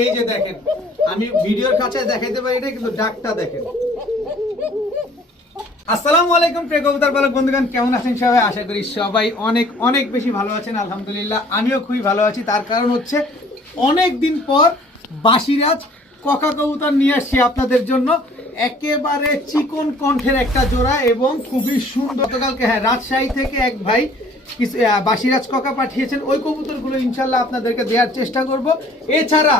এই যে দেখেন, আমি ভিডিওর কাছে দেখাইতে পারি না, কিন্তু ডাকটা দেখেন। আসসালামু আলাইকুম প্রিয় কবুতর পালক বন্ধুগণ, কেমন আছেন সবাই? আশা করি সবাই অনেক অনেক বেশি ভালো আছেন। আলহামদুলিল্লাহ আমিও খুবই ভালো আছি। তার কারণ হচ্ছে অনেক দিন পর বাসিরাজ ককা কবুতর নিয়ে আসছি আপনাদের জন্য। একেবারে চিকন কণ্ঠের একটা জোড়া এবং খুবই সুন্দর। গতকালকে রাজশাহী থেকে এক ভাই বাসিরাজ ককা পাঠিয়েছেন, ওই কবুতরগুলো ইনশাল্লাহ আপনাদেরকে দেওয়ার চেষ্টা করব। এছাড়া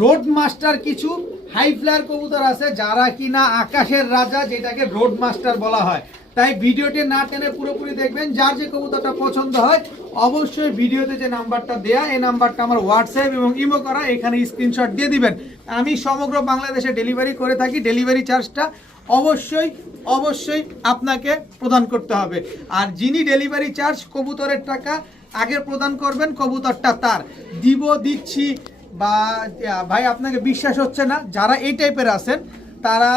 রোড মাস্টার কিছু হাই ফ্লায়ার কবুতর আছে যারা কিনা আকাশের রাজা, যেটাকে রোড মাস্টার বলা হয়। তাই ভিডিওটি না টেনে পুরোপুরি দেখবেন। যার যে কবুতরটা পছন্দ হয় অবশ্যই ভিডিওতে যে নাম্বারটা দেয়া, এই নাম্বারটা আমার হোয়াটসঅ্যাপ এবং ইমো করা, এখানে স্ক্রিনশট দিয়ে দিবেন। আমি সমগ্র বাংলাদেশে ডেলিভারি করে থাকি। ডেলিভারি চার্জটা অবশ্যই অবশ্যই আপনাকে প্রদান করতে হবে। আর যিনি ডেলিভারি চার্জ কবুতরের টাকা আগে প্রদান করবেন, কবুতরটা তার দিচ্ছি বা ভাই আপনাকে বিশ্বাস হচ্ছে না, যারা এই টাইপের আছেন তারা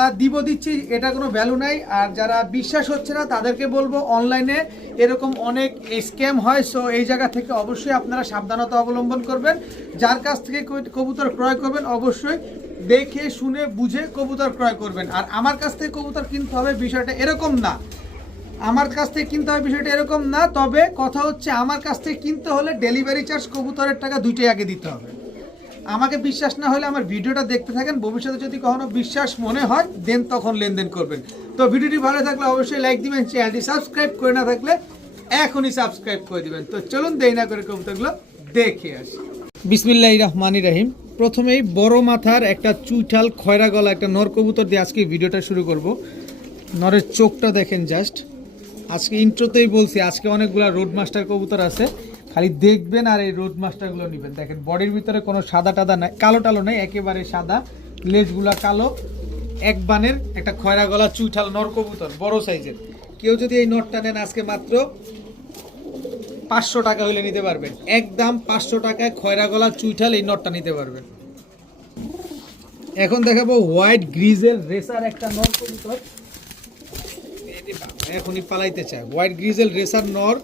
দিচ্ছি, এটা কোনো ভ্যালু নাই। আর যারা বিশ্বাস হচ্ছে না তাদেরকে বলবো অনলাইনে এরকম অনেক স্ক্যাম হয়। সো এই জায়গা থেকে অবশ্যই আপনারা সাবধানতা অবলম্বন করবেন। যার কাছ থেকে কবুতর ক্রয় করবেন অবশ্যই দেখে শুনে বুঝে কবুতর ক্রয় করবেন। আর আমার কাছ থেকে কবুতর কিনতে হবে বিষয়টা এরকম না, আমার কাছ থেকে কিনতে হবে বিষয়টা এরকম না। তবে কথা হচ্ছে আমার কাছ থেকে কিনতে হলে ডেলিভারি চার্জ কবুতরের টাকা দুইটাই আগে দিতে হবে। আমাকে বিশ্বাস না হলে আমার ভিডিওটা দেখতে থাকেন, ভবিষ্যতে যদি কখনো বিশ্বাস মনে হয় দেন তখন লেনদেন করবেন। তো ভিডিওটি ভালো থাকলে অবশ্যই লাইক দিবেন, চ্যানেলটি সাবস্ক্রাইব করে না থাকলে এখনই সাবস্ক্রাইব করে দিবেন। তো চলুন দেরি না করে কবুতরগুলো দেখে আসি। বিসমিল্লাহির রহমানির রহিম। প্রথমেই বড় মাথার একটা চুইঠাল খয়রা গলা একটা নর কবুতর দিয়ে আজকে ভিডিওটা শুরু করব। নরের চোখটা দেখেন জাস্ট। আজকে ইন্ট্রোতেই বলছি আজকে অনেকগুলা রোড মাস্টার কবুতর আছে, খালি দেখবেন আর এই রোড মাস্টারগুলো নেবেন। দেখেন বডির ভিতরে কোনো সাদা টাদা নাই, কালো টালো নাই, একেবারে সাদা, লেজগুলা কালো, এক বানের একটা খয়রা গলা চুইঠাল নর কবুতর বড় সাইজের। কেউ যদি এই নটটা নেন আজকে মাত্র 500 টাকা হলে নিতে পারবেন, একদম 500 টাকায় খয়রা গলা চুইঠাল এই নটটা নিতে পারবেন। এখন দেখাবো হোয়াইট গ্রিজেল রেসার একটা নর কবুতর, এখনই পালাইতে চায়। হোয়াইট গ্রিজেল রেসার নর,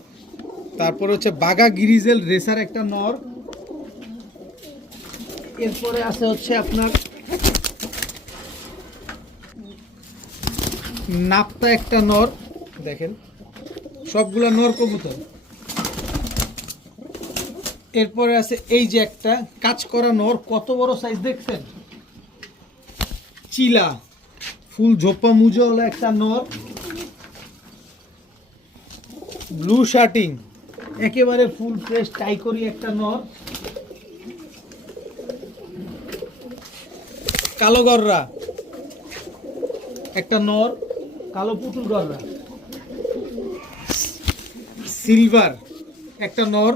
তারপরে হচ্ছে বাগা গ্রিজেল রেসার একটা নর, এরপরে আছে হচ্ছে আপনার নাপ্তা একটা নর। দেখেন সবগুলা নর কবুতর। এরপরে আছে এই যে একটা কাজ করা নর, কত বড় সাইজ দেখছেন, চিলা ফুল ঝোপা মুজোওয়ালা একটা নর, ব্লু শার্টিং একেবারে ফুল ফ্রেশ টাইকরি একটা নর, কালো গররা একটা নর, কালো পুতুল গররা, সিলভার একটা নর,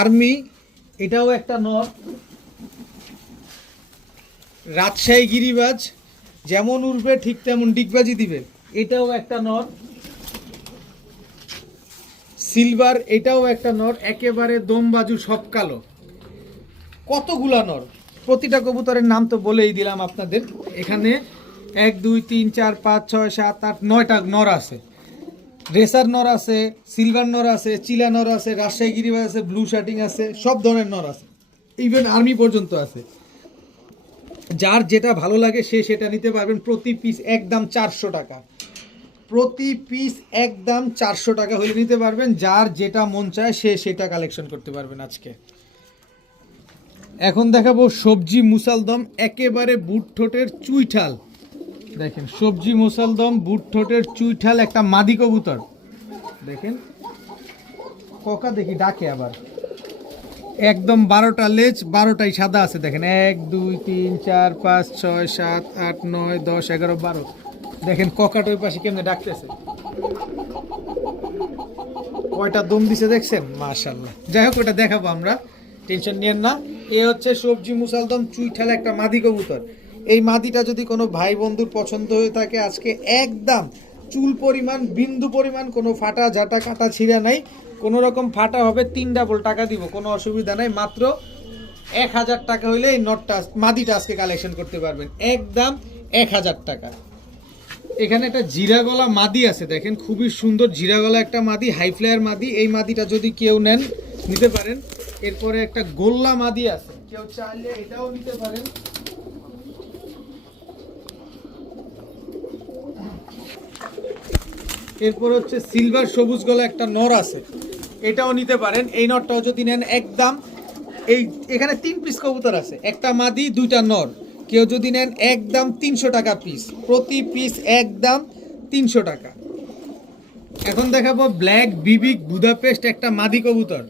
আর্মি এটাও একটা নর, রাজশাহী গিরিবাজ যেমন উড়বে ঠিক তেমন ডিগবাজি দিবে, এটাও একটা নর, সিলভার এটাও একটা নর, একেবারে দমবাজু সব কালো। কতগুলা নর, প্রতিটা কবুতরের নাম তো বলেই দিলাম আপনাদের। এখানে 1 2 3 4 5 6 7 8 9টা নর আছে। রেসার নর আছে, সিলভার নর আছে, চিলা নর আছে, রাজশাহী গিরিবাজ আছে, ব্লু শার্টিং আছে, সব ধরনের নর আছে, ইভেন আর্মি পর্যন্ত আছে। যার যেটা ভালো লাগে সে সেটা নিতে পারবেন। প্রতি পিস একদম 400 টাকা, প্রতি পিস একদম 400 টাকা হলে নিতে পারবেন। যার যেটা মন চায় সে সেটা কালেকশন করতে পারবেন আজকে। এখন দেখাবো সবজি মুসালদম, একেবারে বুট ঠোঁটের চুইঠাল। দেখেন সবজি মুসালদম বুট ঠোঁটের চুইঠাল একটা মাদি কবুতর। দেখেন ককা দেখি ডাকে আবার, একদম 12টা লেজ, 12টাই সাদা আছে। দেখেন 1 2 3 4 5 6 7 8 9 10 11 12। দেখেন ককাটা ওই পাশে কেমনে ডাকতেছে, কয়টা দম দিছে দেখছেন, মাশাআল্লাহ। যাই হোক ওটা দেখাবো আমরা, টেনশন নিয়েন না। এ হচ্ছে সবজি মুসালদম চুইঠাল একটা মাদি কবুতর। এই মাদিটা যদি কোনো ভাই বন্ধুর পছন্দ হয়ে থাকে আজকে একদম চুল পরিমাণ, বিন্দু পরিমাণ কোনো ফাটা ঝাঁটা কাটা ছিঁড়া নাই, কোনো রকম ফাটা হবে 3 ডাবল টাকা দিব, কোনো অসুবিধা নাই। মাত্র 1000 টাকা হইলে এই নটটা মাদিটা আজকে কালেকশন করতে পারবেন, একদম 1000 টাকা। এখানে একটা জিরা গলা মাদি আছে, দেখেন খুবই সুন্দর জিরা গলা একটা মাদি, হাই ফ্লায়ার মাদি। এই মাদিটা যদি কেউ নেন নিতে পারেন। এরপরে একটা গোল্লা মাদি আছে, কেউ চাইলে এটাও নিতে পারেন। এরপর হচ্ছে সিলভার সবুজ গলা একটা নর আছে, এটাও নিতে পারেন। এই নরটাও যদি নেন একদম, এই এখানে 3 পিস কবুতর আছে, একটা মাদি 2টা নর, কেউ যদি নেন একদম 300 টাকা পিস, প্রতি পিস একদম 300 টাকা। এখন দেখাবো ব্ল্যাক বিবিক বুদাপেস্ট একটা মাদি কবুতর,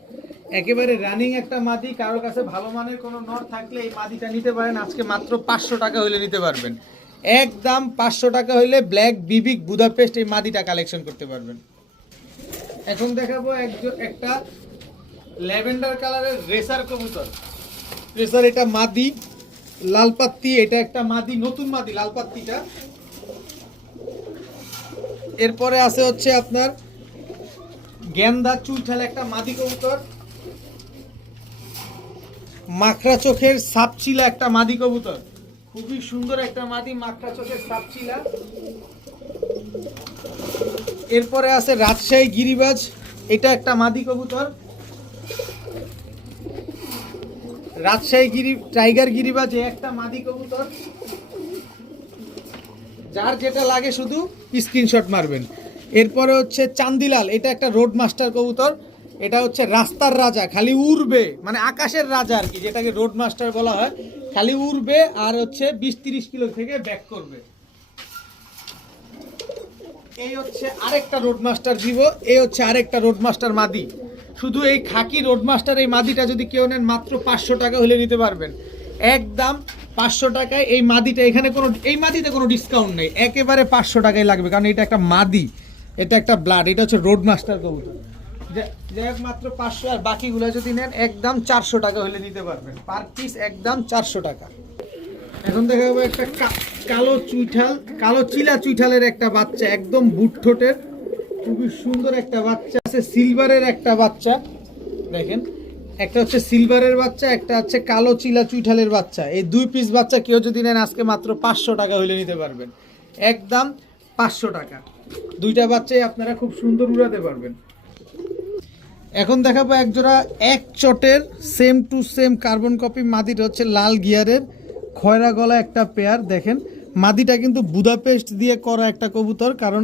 একেবারে রানিং একটা মাদি। কারো কাছে ভালো মানের কোনো নর থাকলে এই মাদিটা নিতে পারেন, আজকে মাত্র 500 টাকা হইলে নিতে পারবেন, একদম 500 টাকা হইলে ব্ল্যাক বিবিক বুদাপেস্ট এই মাদিটা কালেকশন করতে পারবেন। এখন দেখাবো একটা ল্যাভেন্ডার কালারের রেসার কবুতর। রেসার এটা মাদি, লাল পাত্তি, এটা একটা মাদি, নতুন মাদি লাল পাত্তিটা। এরপরে আছে হচ্ছে আপনার গেন্দা চুইঠাল একটা মাদি কবুতর, মাকড়া চোখের সাপচিলা একটা মাদি কবুতর, খুবই সুন্দর একটা মাদি, মাকড়া চোখের সাপচিলা। এরপরে আছে রাজশাহী গিরিবাজ, এটা একটা মাদি কবুতর। রাজশাহী টাইগার গিরিবাজ একটা মাদি কবুতর। যার যেটা লাগে শুধু স্ক্রিনশট মারবেন। এরপরে হচ্ছে চান্দিলাল, এটা একটা রোড মাস্টার কবুতর, এটা হচ্ছে রাস্তার রাজা, খালি উড়বে, মানে আকাশের রাজা আর কি, যেটাকে রোড মাস্টার বলা হয়। খালি উড়বে আর হচ্ছে 20-30 কিলো থেকে ব্যাক করবে। এই হচ্ছে আরেকটা রোড মাস্টার জীব, এই হচ্ছে আরেকটা রোড মাস্টার মাদি। শুধু এই খাকি রোড মাস্টার এই মাদিটা যদি কেউ নেন মাত্র 500 টাকা হলে নিতে পারবেন, একদম 500 টাকায় এই মাদিটা। এখানে কোনো এই মাদিতে কোনো ডিসকাউন্ট নেই, একেবারে 500 টাকায় লাগবে, কারণ এটা একটা মাদি, এটা একটা ব্লাড, এটা হচ্ছে রোড মাস্টার কবুতর। যাই হোক মাত্র 500, আর বাকিগুলো যদি নেন একদম 400 টাকা হলে নিতে পারবেন, পার পিস একদম 400 টাকা। এখন দেখা যাবে একটা কালো চুইঠাল, কালো চিলা চুইঠালের একটা বাচ্চা, একদম বুট ঠোঁটের, খুবই সুন্দর একটা বাচ্চা আছে। সিলভারের একটা বাচ্চা দেখেন, একটা হচ্ছে সিলভারের বাচ্চা, একটা হচ্ছে কালো চিলা চুইঠালের বাচ্চা। এই 2 পিস বাচ্চা কেউ যদি নেন আজকে মাত্র 500 টাকা হইলে নিতে পারবেন, একদম 500 টাকা। 2টা বাচ্চাই আপনারা খুব সুন্দর উড়াতে পারবেন। এখন দেখাবো একজোড়া এক চটের same to same carbon copy মাদিটা হচ্ছে লাল গিয়ারের খয়রা গলা একটা পেয়ার। দেখেন মাদিটা কিন্তু বুদাপেস্ট দিয়ে করা একটা কবুতর, কারণ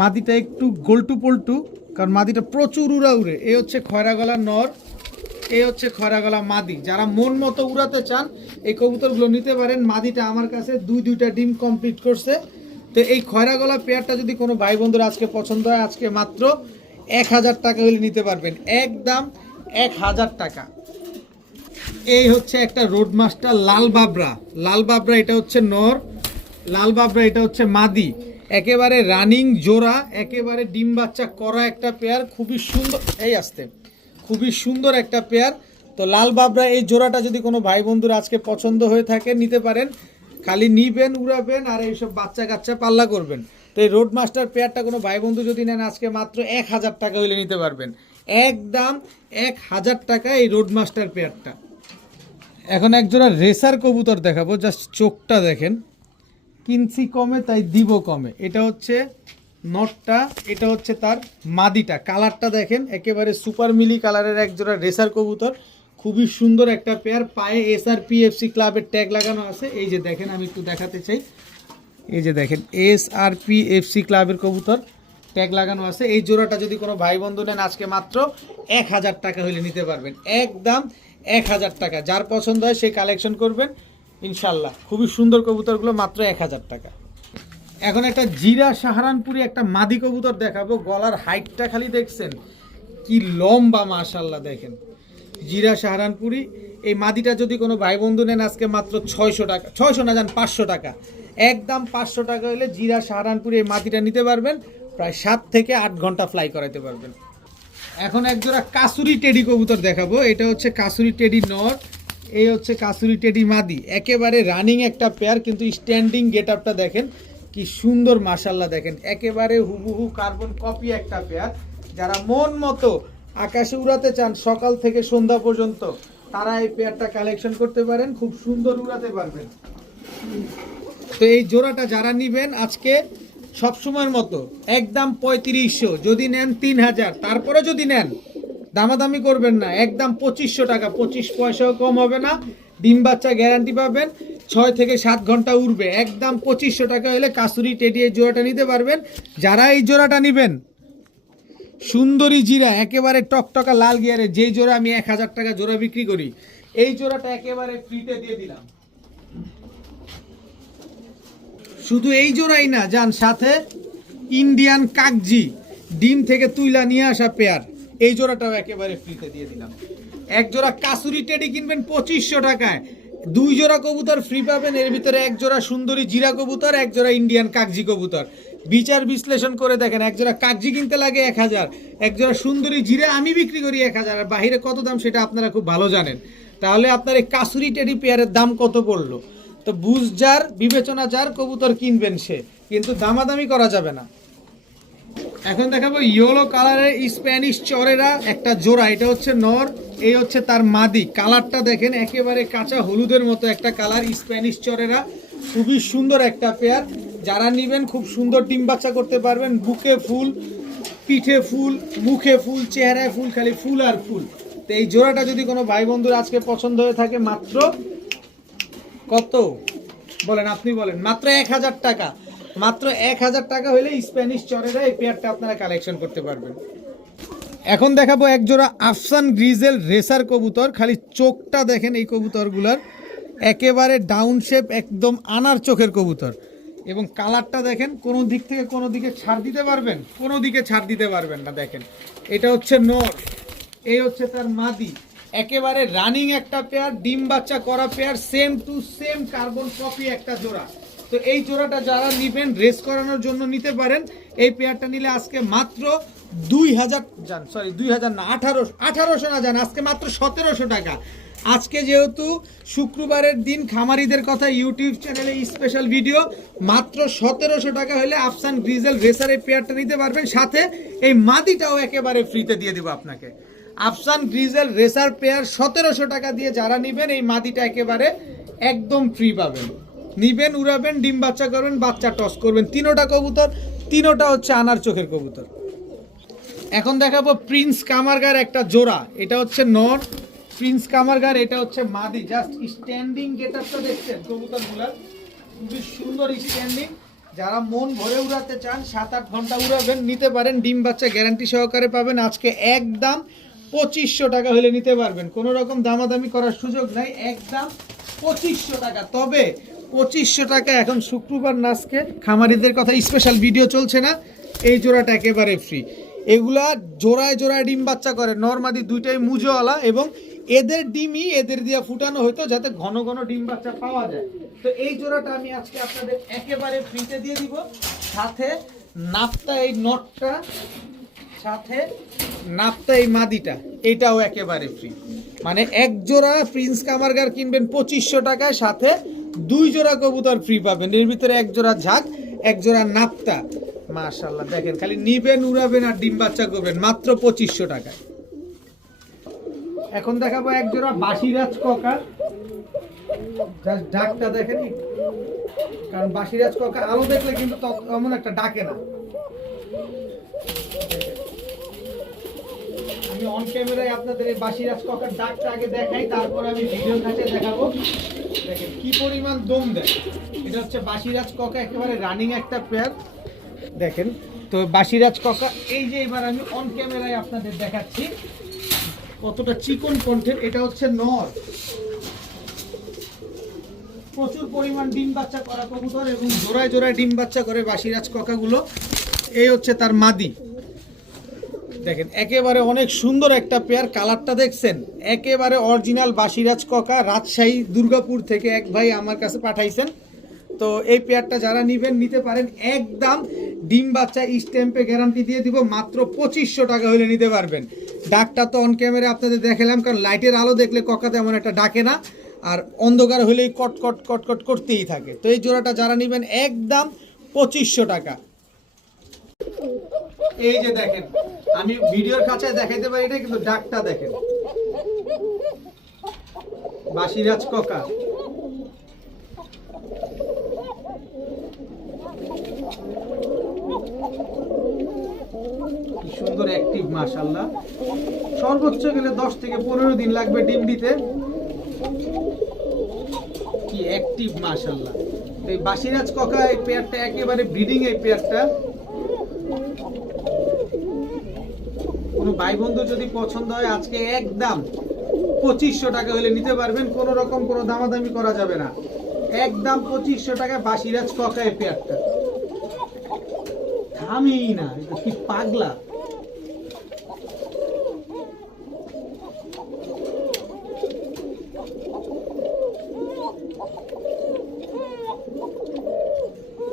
মাদিটা একটু গোলটু পল্টু, কারণ মাদিটা প্রচুর উড়া উড়ে। এই হচ্ছে খয়রা গলা নর, এই হচ্ছে খয়রা গলা মাদি। যারা মন মতো উড়াতে চান এই কবুতরগুলো নিতে পারেন। মাদিটা আমার কাছে 2টা ডিম কমপ্লিট করছে। তো এই খয়রা গলা পেয়ারটা যদি কোনো ভাই বন্ধুরা আজকে পছন্দ হয়, আজকে মাত্র 1000 টাকা হলে নিতে পারবেন, একদম 1000 টাকা। এই হচ্ছে একটা রোড মাস্টার লাল বাবরা, লাল বাবরা এটা হচ্ছে নর, লাল বাবরা এটা হচ্ছে মাদি, একেবারে রানিং জোড়া, একেবারে ডিম বাচ্চা করা একটা পেয়ার, খুবই সুন্দর। এই আসতে খুবই সুন্দর একটা পেয়ার। তো লাল বাবরা এই জোড়াটা যদি কোনো ভাই বন্ধুর আজকে পছন্দ হয়ে থাকে নিতে পারেন, খালি নিবেন, উড়াবেন আর এইসব বাচ্চা কাচ্চা পাল্লা করবেন। তো এই রোড মাস্টার পেয়ারটা কোনো ভাই বন্ধু যদি নেন আজকে মাত্র 1000 টাকা হইলে নিতে পারবেন, একদম 1000 টাকা এই রোড মাস্টার পেয়ারটা। এখন একজোড়া রেসার কবুতর দেখাবো, জাস্ট চোখটা দেখেন, কিনছি কমে তাই দিব কমে। এটা হচ্ছে নটটা, এটা হচ্ছে তার মাদিটা, কালারটা দেখেন একেবারে সুপার মিলি কালারের একজোড়া রেসার কবুতর, খুবই সুন্দর একটা পেয়ার। পায়ে SRPFC ক্লাবের ট্যাগ লাগানো আছে, এই যে দেখেন, আমি একটু দেখাতে চাই, এই যে দেখেন SRPFC ক্লাবের কবুতর ট্যাগ লাগানো আছে। এই জোড়াটা যদি কোনো ভাই বন্ধু নেন আজকে মাত্র 1000 টাকা হলে নিতে পারবেন, একদম 1000 টাকা। যার পছন্দ হয় সেই কালেকশন করবেন ইনশাল্লাহ। খুবই সুন্দর কবুতরগুলো, মাত্র 1000 টাকা। এখন একটা জিরা সাহারানপুরি একটা মাদি কবুতর দেখাবো। গলার হাইটটা খালি দেখছেন কি লম্বা, মাশাল্লাহ। দেখেন জিরা সাহারানপুরি এই মাদিটা যদি কোনো ভাই বন্ধু নেন আজকে মাত্র 600 টাকা, 600 না যান 500 টাকা, একদম 500 টাকা হলে জিরা সাহারানপুরি এই মাদিটা নিতে পারবেন, প্রায় 7 থেকে 8 ঘন্টা ফ্লাই করাতে পারবেন। এখন একজোড়া কাসুরি টেডি কবুতর দেখাবো। এটা হচ্ছে কাসুরি টেডি নর, এই হচ্ছে কাসুরি টেডি মাদি, একেবারে রানিং একটা পেয়ার, কিন্তু স্ট্যান্ডিং গেট আপটা দেখেন কি সুন্দর, মাশাল্লাহ। দেখেন একেবারে হুবহু কার্বন কপি একটা পেয়ার। যারা মন মতো আকাশে উড়াতে চান সকাল থেকে সন্ধ্যা পর্যন্ত, তারা এই পেয়ারটা কালেকশন করতে পারেন, খুব সুন্দর উড়াতে পারবেন। তো এই জোড়াটা যারা নিবেন আজকে সবসময়ের মতো একদম 3500, যদি নেন 3000, তারপরে যদি নেন দামাদামি করবেন না, একদম 2500 টাকা, 25 পয়সাও কম হবে না। ডিম বাচ্চা গ্যারান্টি পাবেন, 6 থেকে 7 ঘন্টা উড়বে। একদম 2500 টাকা হলে কাসুরি টেডি এই জোড়াটা নিতে পারবেন। যারা এই জোড়াটা নেবেন, সুন্দরী জিরা একেবারে টকটকা লাল গিয়ারে, যেই জোড়া আমি 1000 টাকা জোড়া বিক্রি করি, এই জোড়াটা একেবারে ফ্রিতে দিয়ে দিলাম। শুধু এই জোড়াই না, যান সাথে ইন্ডিয়ান কাকজি ডিম থেকে তুইলা নিয়ে আসা পেয়ার, এই জোড়াটাও একেবারে ফ্রিতে দিয়ে দিলাম। এক জোড়া কাসুরি টেডি কিনবেন 2500 টাকায়, 2 জোড়া কবুতর ফ্রি পাবেন। এর ভিতরে 1 জোড়া সুন্দরী জিরা কবুতর, 1 জোড়া ইন্ডিয়ান কাকজি কবুতর। বিচার বিশ্লেষণ করে দেখেন, 1 জোড়া কাকজি কিনতে লাগে 1000, 1 জোড়া সুন্দরী জিরা আমি বিক্রি করি 1000, আর বাহিরে কত দাম সেটা আপনারা খুব ভালো জানেন। তাহলে আপনার এই কাসুরি টেডি পেয়ারের দাম কত পড়লো? তো বুঝ যার, বিবেচনা যার, কবুতর কিনবেন সে, কিন্তু দামাদামি করা যাবে না। এখন দেখাবো ইয়েলো কালারের স্প্যানিশ চরেরা একটা জোড়া, এটা হচ্ছে নর, এই হচ্ছে তার মাদি। কালারটা দেখেন একেবারে কাঁচা হলুদের মতো একটা কালার, স্প্যানিশ চরেরা খুবই সুন্দর একটা পেয়ার। যারা নেবেন খুব সুন্দর ডিম বাচ্চা করতে পারবেন। বুকে ফুল, পিঠে ফুল, মুখে ফুল, চেহারায় ফুল, খালি ফুল আর ফুল। তো এই জোড়াটা যদি কোনো ভাই বন্ধুর আজকে পছন্দ হয়ে থাকে, মাত্র কত বলেন, আপনি বলেন, মাত্র 1000 টাকা। মাত্র 1000 টাকা হলে স্প্যানিশ চরেরা এই পেয়ারটা আপনারা কালেকশন করতে পারবেন। এখন দেখাবো এক জোড়া আফসান গ্রিজেল রেসার কবুতর। খালি চোখটা দেখেন এই কবুতরগুলার, একেবারে ডাউন শেপ, একদম আনার চোখের কবুতর। এবং কালারটা দেখেন, কোনো দিক থেকে কোনো দিকে ছাড় দিতে পারবেন, কোনো দিকে ছাড় দিতে পারবেন না। দেখেন এটা হচ্ছে নর, এই হচ্ছে তার মাদি, একেবারে রানিং একটা পেয়ার, ডিম বাচ্চা করা pair, same to same carbon copy একটা জোড়া। তো এই জোড়াটা যারা নেবেন রেস করানোর জন্য নিতে পারেন। এই পেয়ারটা নিলে আজকে মাত্র 2000 যান, সরি 2000 না, 1800 না যান, আজকে মাত্র 1700 টাকা। আজকে যেহেতু শুক্রবারের দিন, খামারিদের কথা ইউটিউব চ্যানেলে স্পেশাল ভিডিও, মাত্র 1700 টাকা হলে আফসান গ্রিজেল রেসার এই পেয়ারটা নিতে পারবেন। সাথে এই মাদিটাও একেবারে ফ্রিতে দিয়ে দিব আপনাকে। আফসান গ্রিজেল রেসার পেয়ার 1700 টাকা দিয়ে যারা নেবেন, এই মাদিটা একেবারে একদম ফ্রি পাবেন। নিবেন, উড়াবেন, ডিম বাচ্চা করবেন, বাচ্চা টস করবেন। তিনোটা কবুতর, তিনোটা হচ্ছে আনার চোখের কবুতর। এখন দেখাবো প্রিন্স কামারগার একটা জোড়া, এটা হচ্ছে নর, প্রিন্স কামারগার, এটা হচ্ছে মাদি। জাস্ট স্ট্যান্ডিং গেটআপটা দেখছেন কবুতরগুলার, খুবই সুন্দর স্ট্যান্ডিং। যারা মন ভরে উড়াতে চান, 7-8 ঘন্টা উড়াবেন, নিতে পারেন। ডিম বাচ্চা গ্যারান্টি সহকারে পাবেন। আজকে একদম 2500 টাকা হলে নিতে পারবেন, কোনো রকম দামাদামি করার সুযোগ নাই, একদম 2500 টাকা। তবে 2500 টাকা এখন শুক্রবার নাচকে খামারিদের কথা স্পেশাল ভিডিও চলছে না, এই জোড়াটা একেবারে ফ্রি। এগুলা জোড়ায় জোড়ায় ডিম বাচ্চা করে, নরমাদি দুইটাই মুজোওয়ালা, এবং এদের ডিমই এদের দিয়ে ফুটানো হয়তো, যাতে ঘন ঘন ডিম বাচ্চা পাওয়া যায়। তো এই জোড়াটা আমি আজকে আপনাদের একেবারে ফ্রিতে দিয়ে দিব। সাথে নাপতা এই নটটা, সাথে নাপতা এই মাদিটা, এটাও একেবারে ফ্রি। মানে এক জোড়া প্রিন্স কামারগার কিনবেন 2500 টাকায়, সাথে 2 জোড়া কবুতর ফ্রি পাবেন। এর ভিতরে 1 জোড়া ঝাঁক, 1 জোড়া নাপতা। মাশাআল্লাহ, দেখেন খালি নিবেন, উড়াবেন আর ডিম বাচ্চা করবেন, মাত্র 2500 টাকায়। এখন দেখাবো 1 জোড়া বাসিরাজ ককা। জাস্ট ডাকটা দেখেন, কারণ বাসিরাজ ককা আলো দেখলে কিন্তু তেমন একটা ডাকে না। আমি অন ক্যামেরায় আপনাদের এই বাসিরাজ ককার ডাকটা আগে দেখাই, তারপর আমি ভিডিও কাছে দেখাবো। দেখেন কি পরিমাণ দম দেয়। এটা হচ্ছে বাসিরাজ ককা, একেবারে রানিং একটা পেয়ার। দেখেন তো বাসিরাজ ককা, এই যে এবার আমি অন ক্যামেরায় আপনাদের দেখাচ্ছি কতটা চিকন কণ্ঠের। এটা হচ্ছে নর, প্রচুর পরিমাণ ডিম বাচ্চা করা কবুতর, এবং জোড়ায় জোড়ায় ডিম বাচ্চা করে বাসিরাজ ককাগুলো। এই হচ্ছে তার মাদি। দেখেন একেবারে অনেক সুন্দর একটা পেয়ার, কালারটা দেখছেন, একেবারে অরিজিনাল বাসিরাজ ককা। রাজশাহী দুর্গাপুর থেকে এক ভাই আমার কাছে পাঠাইছেন। তো এই পেয়ারটা যারা নেবেন নিতে পারেন, একদম ডিম বাচ্চা স্ট্যাম্পে গ্যারান্টি দিয়ে দিব, মাত্র 2500 টাকা হলে নিতে পারবেন। ডাকটা তো অন ক্যামেরা আপনাদের দেখালাম, কারণ লাইটের আলো দেখলে ককা তেমন একটা ডাকে না, আর অন্ধকার হলেই কটকট কটকট করতেই থাকে। তো এই জোড়াটা যারা নেবেন একদম 2500 টাকা। এই যে দেখেন, আমি ভিডিওর কাছে দেখাইতে পারি না, কিন্তু ডাকটা দেখেন, বাসিরাজ ককা। সুন্দর অ্যাক্টিভ মাশাআল্লাহ। সর্বোচ্চ গেলে 10 থেকে 15 দিন লাগবে ডিম দিতে। কি অ্যাক্টিভ মাশাআল্লাহ। এই বাসিরাজ ককা এই পেয়ারটা একেবারে ব্রিডিং এই পেয়ারটা। কোনো ভাই বন্ধু যদি পছন্দ হয় আজকে একদম 2500 টাকা হলে নিতে পারবেন, কোনো রকম কোনো দামাদামি করা যাবে না, একদম 2500 টাকা বাসিরাজ ককা এই পেয়ারটা। থামি না, কি পাগলা।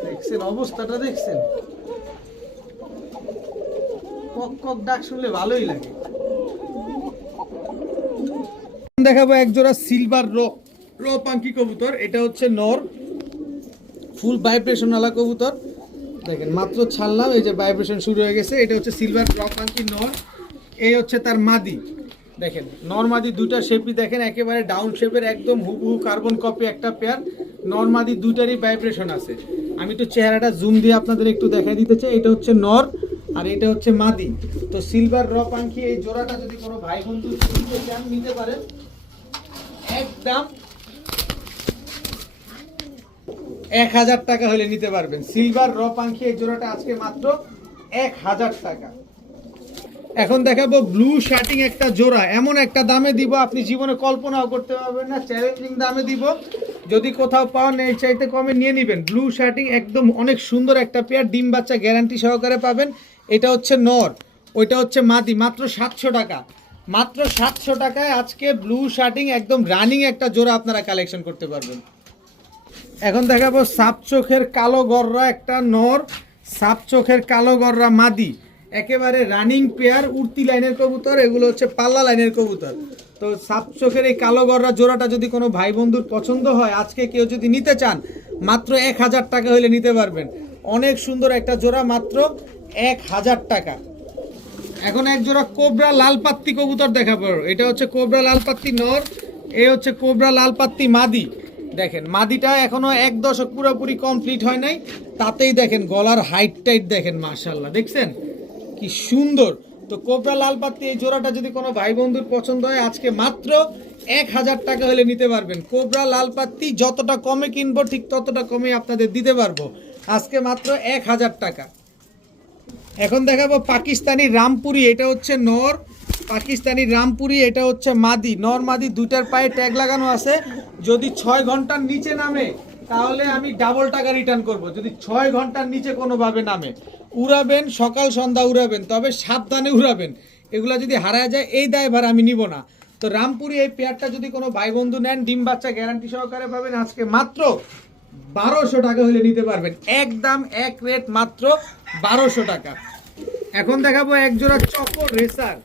দেখছেন অবস্থাটা, দেখছেন কক কক ডাক শুনলে ভালোই লাগে। দেখাবো এক জোড়া সিলভার র পাঙ্কি কবুতর। এটা হচ্ছে নর, ফুল ভাইব্রেশন ওয়ালা কবুতর। দেখেন মাত্র ছাড়লাম, এই যে ভাইব্রেশন শুরু হয়ে গেছে। এটা হচ্ছে সিলভার র পাঙ্কি নর, এই হচ্ছে তার মাদি। দেখেন নর মাদি দুইটা শেপই দেখেন একেবারে ডাউন শেপের, একদম হুবহু কার্বন কপি একটা পেয়ার। নর মাদি দুইটারই ভাইব্রেশন আছে। আমি একটু চেহারাটা জুম দিয়ে আপনাদের একটু দেখাই দিতে চাই। এটা হচ্ছে নর আর এটা হচ্ছে মাদি। তো সিলভার র পাঙ্কি এই জোড়াটা যদি কোনো ভাই বন্ধু নিতে চান নিতে পারেন, একদম 1000 টাকা হলে নিতে পারবেন। সিলভার র পাঙ্কি এই জোড়াটা আজকে মাত্র 1000 টাকা। এখন দেখাবো ব্লু শার্টিং একটা জোড়া, এমন একটা দামে দিব আপনি জীবনে কল্পনাও করতে পারবেন না, চ্যালেঞ্জিং দামে দিব। যদি কোথাও পাওয়ান এই চাইতে কমে নিয়ে নেবেন। ব্লু শার্টিং একদম অনেক সুন্দর একটা পেয়ার, ডিম বাচ্চা গ্যারান্টি সহকারে পাবেন। এটা হচ্ছে নর, ওইটা হচ্ছে মাদি। মাত্র 700 টাকা, মাত্র 700 টাকায় আজকে ব্লু শার্টিং একদম রানিং একটা জোড়া আপনারা কালেকশন করতে পারবেন। এখন দেখাবো সাপ চোখের কালো গররা একটা নর, সাপ চোখের কালো গররা মাদি, একেবারে রানিং পেয়ার, উড়তি লাইনের কবুতর। এগুলো হচ্ছে পাল্লা লাইনের কবুতর। তো সাপ চোখের এই কালো গররা জোড়াটা যদি কোনো ভাই বন্ধুর পছন্দ হয় আজকে কেউ যদি নিতে চান মাত্র 1000 টাকা হলে নিতে পারবেন। অনেক সুন্দর একটা জোড়া, মাত্র 1000 টাকা। এখন এক জোড়া কোবরা লাল পাত্তি কবুতর দেখাবো। এটা হচ্ছে কোবরা লাল পাত্তি নর, এই হচ্ছে কোবরা লাল পাত্তি মাদি। দেখেন মাদিটা এখনো 1 দশক পুরোপুরি কমপ্লিট হয় নাই, তাতেই দেখেন গলার হাইট টাইট দেখেন মাশাআল্লাহ, দেখছেন কি সুন্দর। তো কোবরা লাল পাত্তি এই জোড়াটা যদি কোনো ভাই বন্ধুর পছন্দ হয় আজকে মাত্র 1000 টাকা হলে নিতে পারবেন। কোবরা লাল পাত্তি যতটা কমে কিনবো ঠিক ততটা কমে আপনাদের দিতে পারবো, আজকে মাত্র 1000 টাকা। এখন দেখাবো পাকিস্তানি রামপুরি, এটা হচ্ছে নর, পাকিস্তানি রামপুরি এটা হচ্ছে মাদি। নর মাদি দুইটার পায়ে ট্যাগ লাগানো আছে। যদি 6 ঘন্টার নিচে নামে তাহলে আমি ডাবল টাকা রিটার্ন করব। যদি 6 ঘন্টার নিচে কোনোভাবে নামে উড়াবেন, সকাল সন্ধ্যা উড়াবেন, তবে সাবধানে উড়াবেন। এগুলা যদি হারায় যায় এই দায়ভার আমি নিব না। তো রামপুরি এই পেয়ারটা যদি কোনো ভাই বন্ধু নেন ডিম বাচ্চা গ্যারান্টি সহকারে পাবেন, আজকে মাত্র 1200 টাকা হলে নিতে পারবেন, একদম এক রেট মাত্র 1200 টাকা। এখন দেখাবো এক জোড়া চকো রেসার,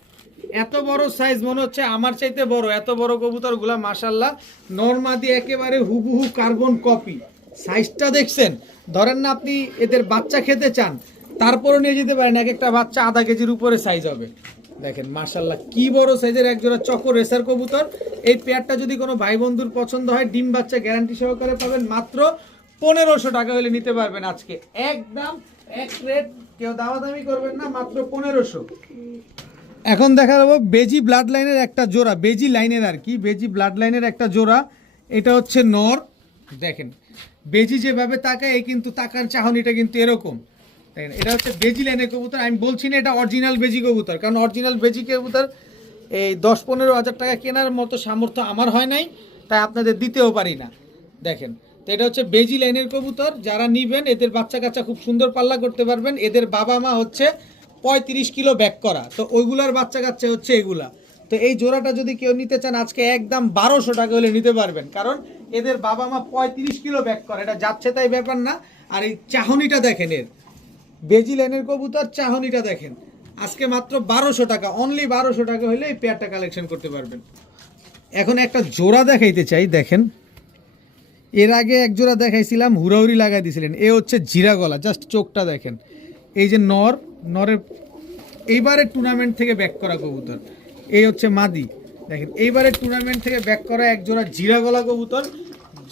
এত বড় সাইজ মনে হচ্ছে আমার চাইতে বড়, এত বড় কবুতরগুলা মাশাআল্লাহ। নরমাদি একেবারে হুবহু কার্বন কপি, সাইজটা দেখছেন। ধরেন না আপনি এদের বাচ্চা খেতে চান তারপরে নিয়ে যেতে পারেন, এক একটা বাচ্চা আধা কেজির উপরে সাইজ হবে। দেখেন মাশাআল্লাহ কি বড় সাইজের এক জোড়া চকো রেসার কবুতর। এই পেয়ারটা যদি কোনো ভাই বন্ধুর পছন্দ হয় ডিম বাচ্চা গ্যারান্টি সহকারে পাবেন, মাত্র 1500 টাকা হলে নিতে পারবেন আজকে, একদম এক রেট, কেউ দামাদামি করবেন না, মাত্র 1500। এখন দেখা যাবো বেজি ব্লাড লাইনের একটা জোড়া, বেজি লাইনের আর কি, বেজি ব্লাড লাইনের একটা জোড়া। এটা হচ্ছে নর, দেখেন বেজি যেভাবে তাকায় এই কিন্তু তাকার চাহনিটা কিন্তু এরকম। দেখেন এটা হচ্ছে বেজি লাইনের কবুতর। আমি বলছি না এটা অরিজিনাল বেজি কবুতর, কারণ অরিজিনাল বেজি কবুতর এই 10-15 হাজার টাকা কেনার মতো সামর্থ্য আমার হয় নাই, তাই আপনাদের দিতেও পারি না। দেখেন তো এটা হচ্ছে বেজি লাইনের কবুতর। যারা নিবেন এদের বাচ্চা কাচ্চা খুব সুন্দর পাল্লা করতে পারবেন। এদের বাবা মা হচ্ছে 35 কিলো ব্যাক করা, তো ওইগুলার বাচ্চা কাচ্চা হচ্ছে এগুলা। তো এই জোড়াটা যদি কেউ নিতে চান আজকে একদম 1200 টাকা হলে নিতে পারবেন, কারণ এদের বাবা মা 35 কিলো ব্যাক করে, এটা যাচ্ছে তাই ব্যাপার না। আর এই চাহনিটা দেখেন, এর বেজি লাইনের কবুতর চাহনিটা দেখেন, আজকে মাত্র 1200 টাকা, অনলি 1200 টাকা হলে এই পেয়ারটা কালেকশন করতে পারবেন। এখন একটা জোড়া দেখাইতে চাই, দেখেন এর আগে এক জোড়া দেখাইছিলাম হুড়াহুড়ি লাগাই দিয়েছিলেন, এ হচ্ছে জিরা গলা, জাস্ট চোখটা দেখেন। এই যে নরের এইবারের টুর্নামেন্ট থেকে ব্যাক করা কবুতর, এই হচ্ছে মাদি। দেখেন এইবারের টুর্নামেন্ট থেকে ব্যাক করা এক জোড়া জিরা গলা কবুতর,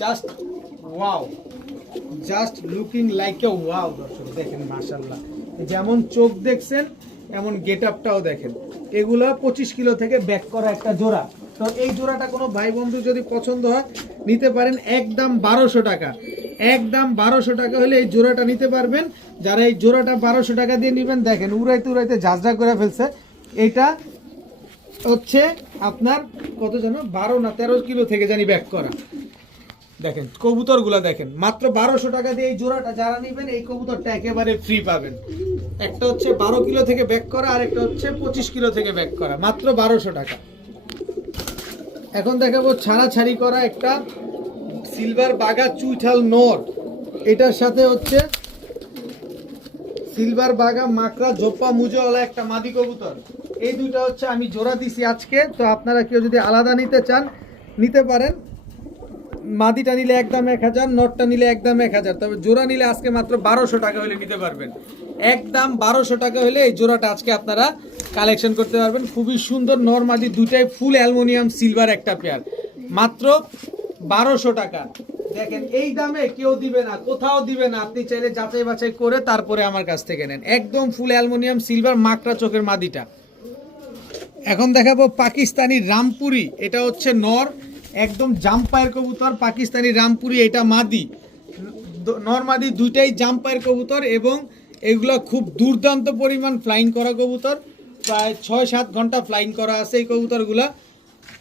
just wow, just looking like a wow. দর্শক দেখেন মাশাআল্লাহ, যেমন চোখ দেখছেন এমন গেট আপটাও দেখেন। এগুলো 25 কিলো থেকে ব্যাক করা একটা জোড়া। তো এই জোড়াটা কোনো ভাই বন্ধু যদি পছন্দ হয় নিতে পারেন, একদম 1200 টাকা, একদম 1200 টাকা হলে এই জোড়াটা নিতে পারবেন। যারা এই জোড়াটা 1200 টাকা দিয়ে নেবেন, দেখেন উড়াইতে উড়াইতে ঝাঁঝরা করে ফেলছে। এইটা হচ্ছে আপনার কত জানো 12 না 13 কিলো থেকে জানি ব্যাক করা। দেখেন কবুতরগুলো দেখেন, মাত্র 1200 টাকা দিয়ে এই জোড়াটা যারা নেবেন এই কবুতরটা একেবারে ফ্রি পাবেন। একটা হচ্ছে 12 কিলো থেকে ব্যাক করা, আর একটা হচ্ছে 25 কিলো থেকে ব্যাক করা, মাত্র 1200 টাকা। এখন দেখাবো ছাড়াছাড়ি করা একটা সিলভার বাগা চুইঠাল নর, এটার সাথে হচ্ছে সিলভার বাগা মাকড়া জোপ্পা মুজোওয়ালা একটা মাদি কবুতর। এই দুইটা হচ্ছে আমি জোড়া দিছি আজকে। তো আপনারা কেউ যদি আলাদা নিতে চান নিতে পারেন। মাদিটা নিলে একদম 1000, নটটা নিলে একদম 1000, তবে জোড়া নিলে আজকে মাত্র 1200 টাকা হলে নিতে পারবেন। একদম 1200 টাকা হলে এই জোড়াটা আজকে আপনারা কালেকশন করতে পারবেন। খুবই সুন্দর নর মাদি দুটাই ফুল অ্যালুমিনিয়াম সিলভার একটা পেয়ার, মাত্র 1200 টাকা। দেখেন এই দামে কেউ দিবে না, কোথাও দিবে না। আপনি চাইলে যাচাই বাছাই করে তারপরে আমার কাছ থেকে নেন। একদম ফুল অ্যালুমিনিয়াম সিলভার মাকড়া চোখের মাদিটা। এখন দেখাবো পাকিস্তানি রামপুরি, এটা হচ্ছে নর, একদম জাম্পায়ের কবুতর। পাকিস্তানি রামপুরি এটা মাদি, নর মাদি দুইটাই জাম্পায়ের কবুতর, এবং এগুলো খুব দুর্দান্ত পরিমাণ ফ্লাইং করা কবুতর। প্রায় 6-7 ঘন্টা ফ্লাইং করা আছে এই কবুতরগুলা।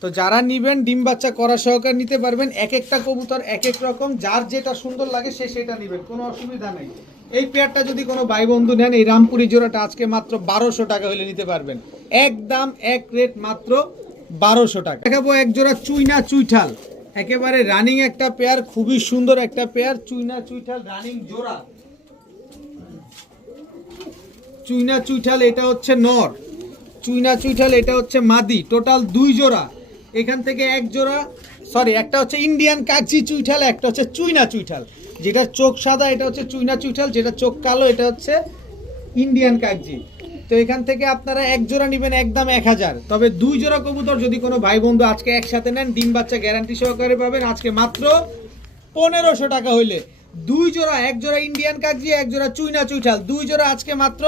তো যারা নিবেন ডিম বাচ্চা করা সহকারে নিতে পারবেন। এক একটা কবুতর এক এক রকম, যার যেটা সুন্দর লাগে সে সেটা নেবেন, কোনো অসুবিধা নেই। এই পেয়ারটা যদি কোনো ভাই বন্ধু নেন, এই রামপুরি জোড়াটা আজকে মাত্র 1200 টাকা হলে নিতে পারবেন। একদম এক রেট, মাত্র 1200 টাকা। দেখাবো এক জোড়া চুইনা চুইঠাল, একেবারে রানিং একটা পেয়ার, খুবই সুন্দর একটা পেয়ার। চুইনা চুইঠাল রানিং জোড়া, চুইনা চুইঠাল এটা হচ্ছে নর, চুইনা চুইঠাল এটা হচ্ছে মাদি। টোটাল 2 জোড়া। এখান থেকে এক জোড়া, সরি, একটা হচ্ছে ইন্ডিয়ান কাগজি চুইঠাল, একটা হচ্ছে চুইনা চুইঠাল। যেটা চোখ সাদা এটা হচ্ছে চুইনা চুইঠাল, যেটা চোখ কালো এটা হচ্ছে ইন্ডিয়ান কাগজি। তো এখান থেকে আপনারা এক জোড়া নেবেন একদম 1000, তবে 2 জোড়া কবুতর যদি কোনো ভাই বন্ধু আজকে একসাথে নেন ডিম বাচ্চা গ্যারান্টি সহকারে পাবেন আজকে মাত্র 1500 টাকা হইলে। 2 জোড়া, এক জোড়া ইন্ডিয়ান কাগজি, এক জোড়া চুইনা চুইঠাল, 2 জোড়া আজকে মাত্র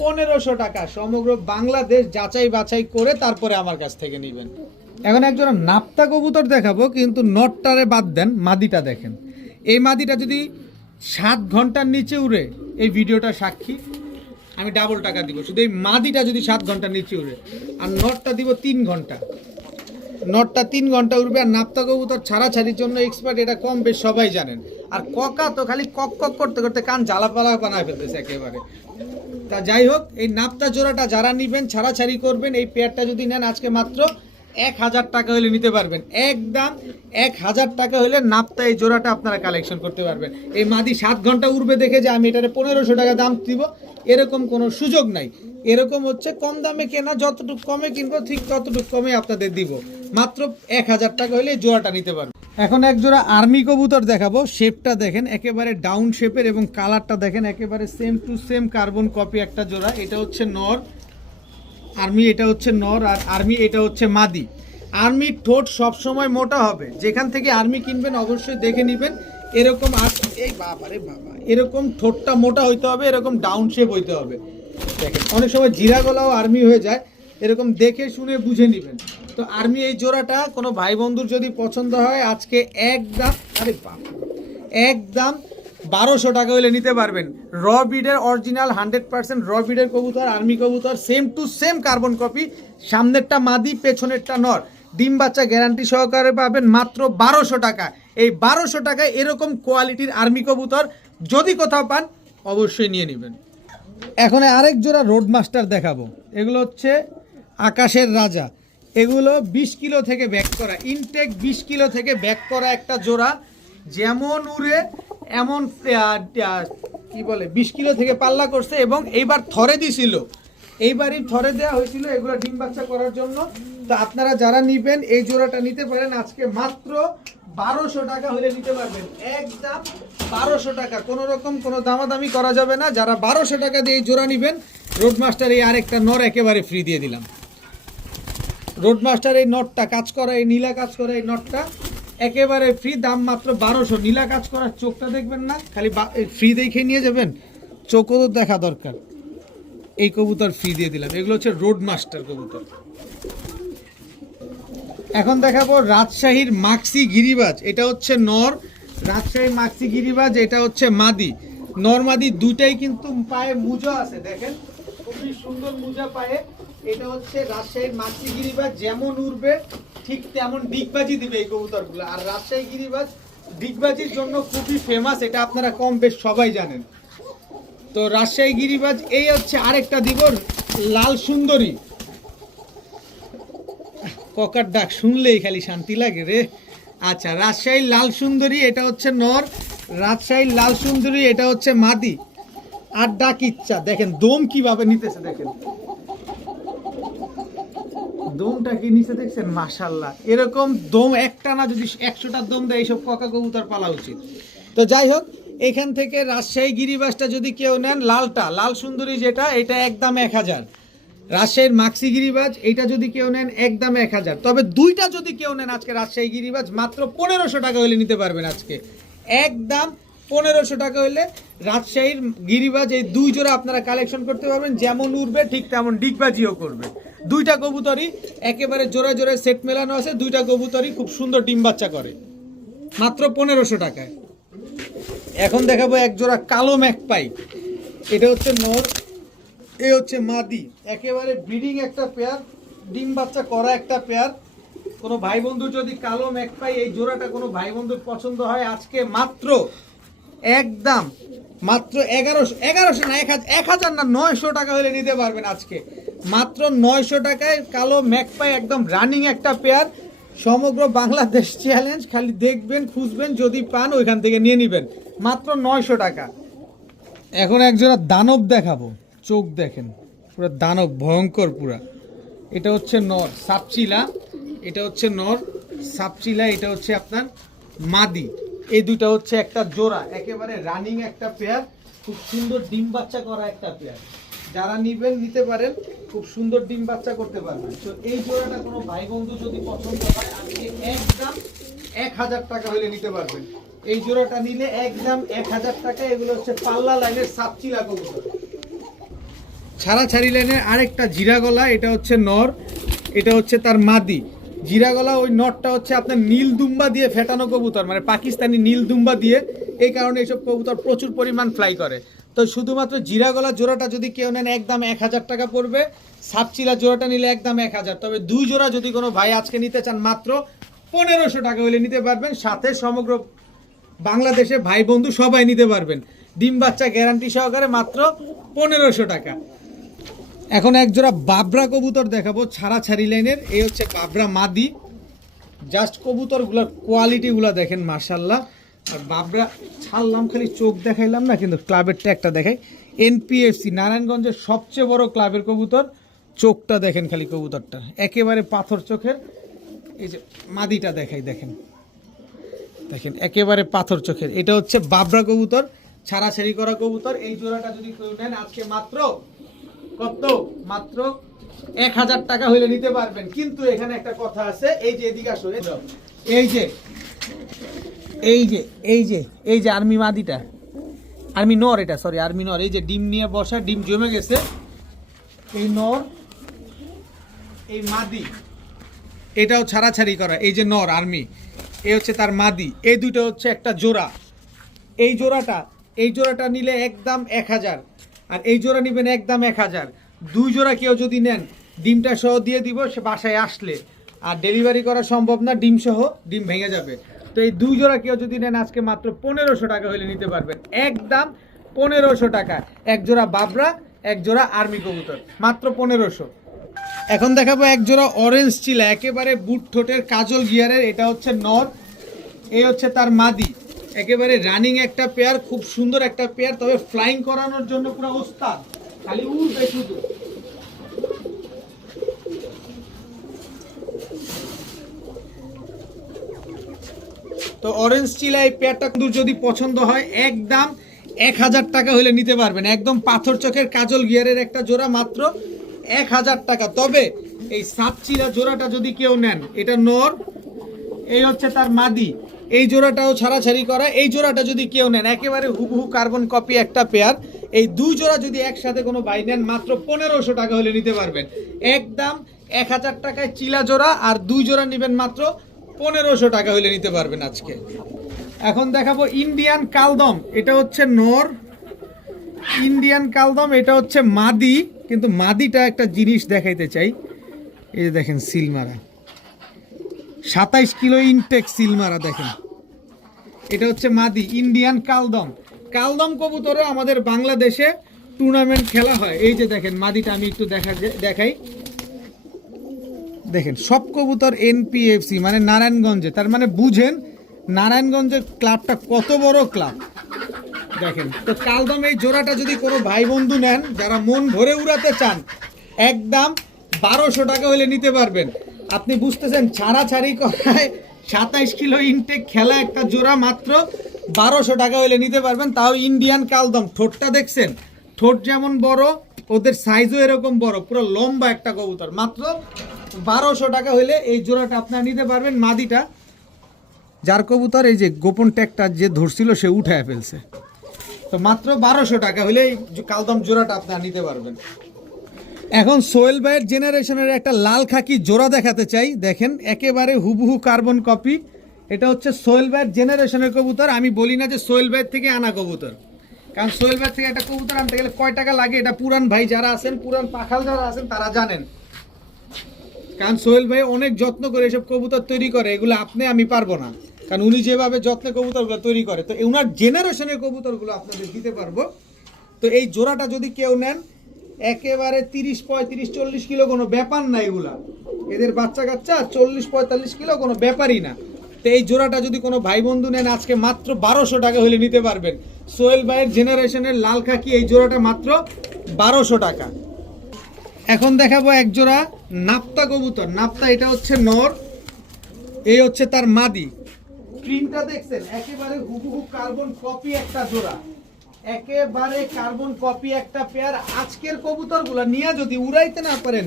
1500 টাকা। সমগ্র বাংলাদেশ যাচাই বাছাই করে তারপরে আমার কাছ থেকে নেবেন। এখন এক জোড়া নাপ্তা কবুতর দেখাবো, কিন্তু নটটারে বাদ দেন, মাদিটা দেখেন। এই মাদিটা যদি 7 ঘন্টার নিচে উড়ে, এই ভিডিওটা সাক্ষী, আমি ডাবল টাকা দিব। শুধু এই মাদিটা যদি 7 ঘন্টার নিচে উড়ে, আর নটটা দিব 3 ঘন্টা। নটটা 3 ঘন্টা উড়বে। আর নাপ্তা কবুতর ছাড়াছাড়ির জন্য এক্সপার্ট, এটা কম বেশ সবাই জানেন। আর ককা তো খালি কক কক করতে করতে কান জ্বালাপালা বানায় ফেলতেছে একেবারে। তা যাই হোক, এই নাপ্তা জোড়াটা যারা নিবেন ছাড়াছাড়ি করবেন, এই পেয়ারটা যদি নেন আজকে মাত্র 1000 টাকা হলে নিতে পারবেন। একদম 1000 টাকা হলে নাপ্তা এই জোড়াটা আপনারা কালেকশন করতে পারবেন। এই মাদি 7 ঘন্টা উড়বে দেখে যে আমি এটারে 1500 টাকা দাম দিব, এরকম কোনো সুযোগ নাই। এরকম হচ্ছে কম দামে কেনা, যতটুকু কমে কিনবো ঠিক ততটুকু কমে আপনাদের দিব। মাত্র 1000 টাকা হলে এই জোড়াটা নিতে পারবেন। এখন এক জোড়া আর্মি কবুতর দেখাবো। শেপটা দেখেন একেবারে ডাউন শেপের, এবং কালারটা দেখেন একেবারে same to same carbon copy একটা জোড়া। এটা হচ্ছে নর আর্মি, এটা হচ্ছে নর, আর আর্মি এটা হচ্ছে মাদি। আর্মির ঠোঁট সবসময় মোটা হবে, যেখান থেকে আর্মি কিনবেন অবশ্যই দেখে নেবেন এরকম। এই বাবারে বাবা, এরকম ঠোঁটটা মোটা হইতে হবে, এরকম ডাউন শেপ হইতে হবে। দেখেন অনেক সময় জিরা গলাও আর্মি হয়ে যায়, এরকম দেখে শুনে বুঝে নেবেন। তো আর্মি এই জোড়াটা কোনো ভাই বন্ধুর যদি পছন্দ হয় আজকে একদম, আরে বাবা, একদম 1200 টাকা হলে নিতে পারবেন। র ব্রিডের অরিজিনাল 100% র ব্রিডের কবুতর, আর্মি কবুতর, same to same carbon copy. সামনেরটা মাদি, পেছনেরটা নর। ডিম বাচ্চা গ্যারান্টি সহকারে পাবেন মাত্র 1200 টাকা। এই 1200 টাকায় এরকম কোয়ালিটির আর্মি কবুতর যদি কোথাও পান অবশ্যই নিয়ে নেবেন। এখন আরেক জোড়া রোড মাস্টার দেখাবো। এগুলো হচ্ছে আকাশের রাজা। এগুলো 20 কিলো থেকে ব্যাক করা, ইনটেক 20 কিলো থেকে ব্যাক করা একটা জোড়া। যেমন উড়ে এমন কি বলে 20 কিলো থেকে পাল্লা করছে, এবং এইবার থরে দিছিল, এইবারই থরে দেওয়া হয়েছিল এগুলো ডিম বাচ্চা করার জন্য। তো আপনারা যারা নিবেন এই জোড়াটা নিতে পারেন আজকে মাত্র 1200 টাকা হলে নিতে পারবেন। একদম 1200 টাকা, কোনো রকম কোনো দামাদামি করা যাবে না। যারা 1200 টাকা দিয়ে এই জোড়া নিবেন, রোডমাস্টার এই আরেকটা নর একেবারে ফ্রি দিয়ে দিলাম। রোডমাস্টার এই নটটা কাজ করা, এই নীলা কাজ করা এই নটটা একেবারে ফ্রি, দাম মাত্র 1200। নীলা কাজ করার চোখটা দেখবেন না, খালি ফ্রি দেখে নিয়ে যাবেন, চোখও তো দেখা দরকার। এই কবুতর ফ্রি দিয়ে দিলাম। এগুলো হচ্ছে রোড মাস্টার কবুতর। এখন দেখাবো রাজশাহীর মাক্সি গিরিবাজ। এটা হচ্ছে নর। রাজশাহীর মাক্সি গিরিবাজ, এটা হচ্ছে মাদি। নর মাদি দুটাই কিন্তু পায়ে মুজা আছে, দেখেন খুবই সুন্দর মুজা পায়ে। এটা হচ্ছে রাজশাহীর মাক্সি গিরিবাজ, যেমন উড়বে ঠিক তেমন ডিগবাজি দিবে এই কবুতরগুলো। আর রাজশাহী গিরিবাজ ডিগবাজির জন্য খুবই ফেমাস, এটা আপনারা কম বেশ সবাই জানেন। তো রাজশাহী গিরিবাজ। এই হচ্ছে আরেকটা দিব, লাল সুন্দরী। ককার ডাক শুনলেই খালি শান্তি লাগে রে। আচ্ছা, রাজশাহীর লাল সুন্দরী, এটা হচ্ছে নর। রাজশাহীর লাল সুন্দরী, এটা হচ্ছে মাদি। আর ডাক ইচ্ছা, দেখেন দম কিভাবে নিতেছে, দেখেন দমটা কি নিচে দেখছেন, মাশাআল্লাহ। এরকম দম একটা না, যদি 100টা দম দেয় এইসব ককা কবুতর পালা উচিত। তো যাই হোক, এখান থেকে রাজশাহী গিরিবাজটা যদি কেউ নেন, লালটা, লাল সুন্দরী যেটা, এটা একদম 1000। রাজশাহীর মাক্সি গিরিবাজ, এটা যদি কেউ নেন একদম 1000। তবে দুইটা যদি কেউ নেন আজকে রাজশাহী গিরিবাজ, মাত্র 1500 টাকা হলে নিতে পারবেন আজকে। একদম 1500 টাকা হলে রাজশাহীর গিরিবাজ এই দুই জোড়া আপনারা কালেকশন করতে পারবেন। যেমন উড়বে ঠিক তেমন ডিগবাজিও করবে। দুইটা কবুতরই একেবারে জোড়া জোড়া সেট মেলানো আছে। দুইটা কবুতরই খুব সুন্দর ডিম বাচ্চা করে, মাত্র 1500 টাকায়। এখন দেখাবো এক জোড়া কালো ম্যাকপাই। এটা হচ্ছে নর, এ হচ্ছে মাদি। একেবারে ব্রিডিং একটা পেয়ার, ডিম বাচ্চা করা একটা পেয়ার। কোনো ভাই বন্ধু যদি কালো ম্যাকপাই এই জোড়াটা কোনো ভাই বন্ধুর পছন্দ হয়, আজকে মাত্র একদম মাত্র 1100 না 1000 না 900 টাকা হলে নিতে পারবেন আজকে। মাত্র 900 টাকায় কালো ম্যাকপাই, একদম রানিং একটা পেয়ার। সমগ্র বাংলাদেশ চ্যালেঞ্জ, খালি দেখবেন খুঁজবেন, যদি পান ওইখান থেকে নিয়ে নেবেন, মাত্র 900 টাকা। এখন একজোড়া দানব দেখাবো, চোখ দেখেন পুরো দানব, ভয়ঙ্কর পুরা। এটা হচ্ছে নর সাপচিলা, এটা হচ্ছে নর সাপচিলা, এটা হচ্ছে আপনার মাদি। এই দুটো হচ্ছে একটা জোড়া, একেবারে রানিং একটা পেয়ার, খুব সুন্দর ডিম বাচ্চা করা একটা পেয়ার। যারা নিবেন নিতে পারেন, খুব সুন্দর ডিম বাচ্চা করতে পারবেন। তো এই জোড়াটা কোনো ভাই বন্ধু যদি পছন্দ হয়, আজকে একদম 1000 টাকা হলে নিতে পারবেন। এই জোড়াটা নিলে একদম 1000 টাকা। এগুলো হচ্ছে পাল্লা লাইনের সাপচিলা কবুতর। ছাড়াছাড়ি লাইনের আরেকটা জিরা গলা, এটা হচ্ছে নর, এটা হচ্ছে তার মাদি। জিরা গলা ওই নটটা হচ্ছে আপনার নীল দুম্বা দিয়ে ফেটানো কবুতর, মানে পাকিস্তানি নীল দুম্বা দিয়ে। এই কারণে এইসব কবুতর প্রচুর পরিমাণ ফ্লাই করে। তো শুধুমাত্র জিরা গলা জোড়াটা যদি কেউ নেন একদম 1000 টাকা পড়বে। সাপচিলা জোড়াটা নিলে একদম 1000। তবে দুই জোড়া যদি কোনো ভাই আজকে নিতে চান, মাত্র 1500 টাকা হলে নিতে পারবেন। সাথে সমগ্র বাংলাদেশে ভাই বন্ধু সবাই নিতে পারবেন, ডিম বাচ্চা গ্যারান্টি সহকারে, মাত্র 1500 টাকা। এখন এক জোড়া বাবরা কবুতর দেখাবো ছাড়াছাড়ি লাইনের। এই হচ্ছে বাবরা মাদি। জাস্ট কবুতরগুলোর কোয়ালিটিগুলো দেখেন, মাশাআল্লাহ। আর বাবরা ছাড়লাম, খালি চোখ দেখাইলাম না, কিন্তু ক্লাবের ট্যাগটা দেখাই। এনপিএফসি নারায়ণগঞ্জের সবচেয়ে বড় ক্লাবের কবুতর। চোখটা দেখেন খালি কবুতরটা, একেবারে পাথর চোখের। এই যে মাদিটা দেখাই, দেখেন দেখেন একেবারে পাথর চোখের। এটা হচ্ছে বাবরা কবুতর, ছাড়াছাড়ি করা কবুতর। এই জোড়াটা যদি কেউ নেন আজকে মাত্র কত, মাত্র 1000 টাকা হইলে নিতে পারবেন। কিন্তু এখানে একটা কথা আছে, এই যে এদিকে আসো, এই যে এই যে এই যে এই যে আর্মি মাদিটা, আর্মি নর, এটা সরি আর্মি নর। এই যে ডিম নিয়ে বসা, ডিম জমে গেছে। এই নর, এই মাদি, এটাও ছাড়াছাড়ি করা। এই যে নর আর্মি, এই হচ্ছে তার মাদি। এই দুটো হচ্ছে একটা জোড়া। এই জোড়াটা নিলে একদম 1000, আর এই জোড়া নেবেন একদম 1000। দুই জোড়া কেউ যদি নেন, ডিমটা সহ দিয়ে দিব সে বাসায় আসলে। আর ডেলিভারি করা সম্ভব না, ডিম সহ, ডিম ভেঙে যাবে। তো এই দুই জোড়া কেউ যদি নেন আজকে মাত্র 1500 টাকা হলে নিতে পারবেন, একদম 1500 টাকা। এক জোড়া বাবরা, এক জোড়া আর্মি কবুতর, মাত্র 1500। এখন দেখাবো এক জোড়া অরেঞ্জ চিলা, একেবারে বুট ঠোঁটের কাজল গিয়ারের। এটা হচ্ছে নর, এই হচ্ছে তার মাদি। একেবারে রানিং একটা পেয়ার, খুব সুন্দর একটা পেয়ার। তবে ফ্লাইং করানোর জন্য পুরো ওস্তাদ, খালি উড়বে শুধু। তো অরেঞ্জ চিলা এই পেয়ারটা কিন্তু যদি পছন্দ হয়, একদম 1000 টাকা হলে নিতে পারবেন। একদম পাথর চোখের কাজল গিয়ারের একটা জোড়া, মাত্র 1000 টাকা। তবে এই সাপচিলা জোড়াটা যদি কেউ নেন, এটা নর, এই হচ্ছে তার মাদি। এই জোড়াটাও ছাড়াছাড়ি করা। এই জোড়াটা যদি কেউ নেন, একেবারে হুবহু কার্বন কপি একটা পেয়ার। এই 2 জোড়া যদি একসাথে কোনো ভাই নেন মাত্র 1500 টাকা হলে নিতে পারবেন। একদম 1000 টাকায় চিলা জোড়া, আর 2 জোড়া নেবেন মাত্র 1500 টাকা হলে নিতে পারবেন আজকে। এখন দেখাবো ইন্ডিয়ান কালদম, এটা হচ্ছে নর। ইন্ডিয়ান কালদম এটা হচ্ছে মাদি, কিন্তু মাদিটা একটা জিনিস দেখাইতে চাই, এই যে দেখেন সিলমারা, 27 কিলো ইনটেক সিলমারা দেখেন, এটা হচ্ছে মাদি ইন্ডিয়ান কালদম। কালদম কবুতরও আমাদের বাংলাদেশে টুর্নামেন্ট খেলা হয়। এই যে দেখেন মাদিটা আমি একটু দেখাই, দেখেন সব কবুতর এনপিএফসি মানে নারায়ণগঞ্জে, তার মানে বুঝেন নারায়ণগঞ্জের ক্লাবটা কত বড় ক্লাব। দেখেন তো কালদম এই জোড়াটা যদি কোনো ভাই বন্ধু নেন যারা মন ভরে উড়াতে চান, একদম 1200 টাকা হলে নিতে পারবেন। আপনি বুঝতেছেন ছাড়াছাড়ি করায় 27 কিলো ইনটেক খেলা একটা জোড়া মাত্র 1200 টাকা হলে নিতে পারবেন, তাও ইন্ডিয়ান কালদম। ঠোঁটটা দেখছেন, ঠোঁট যেমন বড় ওদের সাইজও এরকম বড়, পুরো লম্বা একটা কবুতর। মাত্র 1200 টাকা হলে এই জোড়াটা আপনারা নিতে পারবেন। মাদিটা যার কবুতর এই যে গোপন ট্যাগটা যে ধরছিল সে উঠায় ফেলছে, তো মাত্র 1200 টাকা হলে এই কালদম জোড়াটা আপনারা নিতে পারবেন। এখন সোহেল ভাইয়ের জেনারেশনের একটা লাল খাকি জোড়া দেখাতে চাই, দেখেন একেবারে হুবহু কার্বন কপি। এটা হচ্ছে সোহেল ভাইয়ের জেনারেশনের কবুতর। আমি বলি না যে সোহেল ভাইয়ের থেকে আনা কবুতর, কারণ সোহেল ভাইয়ের থেকে একটা কবুতর আনতে গেলে কয় টাকা লাগে এটা পুরান ভাই যারা আছেন, পুরান পাখাল যারা আছেন তারা জানেন। কারণ সোহেল ভাই অনেক যত্ন করে এসব কবুতর তৈরি করে, এগুলো আপনি আমি পারবো না, কারণ উনি যেভাবে যত্নে কবুতরগুলো তৈরি করে, তো ওনার জেনারেশনের কবুতরগুলো আপনাদের দিতে পারবো। তো এই জোড়াটা যদি কেউ নেন একেবারে 30, 35, 40 কিলো কোনো ব্যাপার না, এগুলা এদের বাচ্চা কাচ্চা 40, 45 কিলো কোনো ব্যাপারই না। তো এই জোড়াটা যদি কোনো ভাই বন্ধু নেন আজকে মাত্র 1200 টাকা হলে নিতে পারবেন। সোহেল ভাইয়ের জেনারেশনের লাল খাকি এই জোড়াটা মাত্র 1200 টাকা। এখন দেখাবো এক জোড়া নাপ্তা কবুতর। নাপ্তা এটা হচ্ছে নর, এই হচ্ছে তার মাদি। প্রিন্টটা দেখছেন একেবারে হুবহু কার্বন কপি একটা জোড়া, একেবারে কার্বন কপি একটা পেয়ার। আজকের কবুতরগুলো নিয়ে যদি উড়াইতে না পারেন,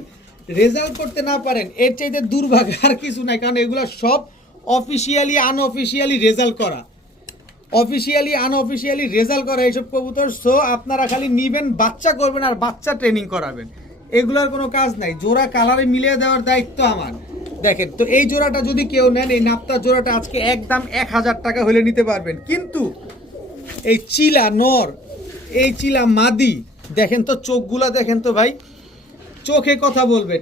রেজাল্ট করতে না পারেন, এর চাইতে দুর্ভাগ্য আর কিছু নাই, কারণ এগুলো সব অফিসিয়ালি আনঅফিসিয়ালি রেজাল্ট করা, অফিসিয়ালি আনঅফিসিয়ালি রেজাল্ট করা এইসব কবুতর। সো আপনারা খালি নিবেন, বাচ্চা করবেন আর বাচ্চা ট্রেনিং করাবেন, এগুলোর কোনো কাজ নাই। জোড়া কালারে মিলিয়ে দেওয়ার দায়িত্ব আমার। দেখেন তো এই জোড়াটা যদি কেউ নেন, এই নাপ্তা জোড়াটা আজকে একদম 1000 টাকা হলে নিতে পারবেন। কিন্তু এই চিলা নর, এই চিলা মাদি, দেখেন তো চোখগুলা দেখেন তো ভাই, চোখে কথা বলবেন।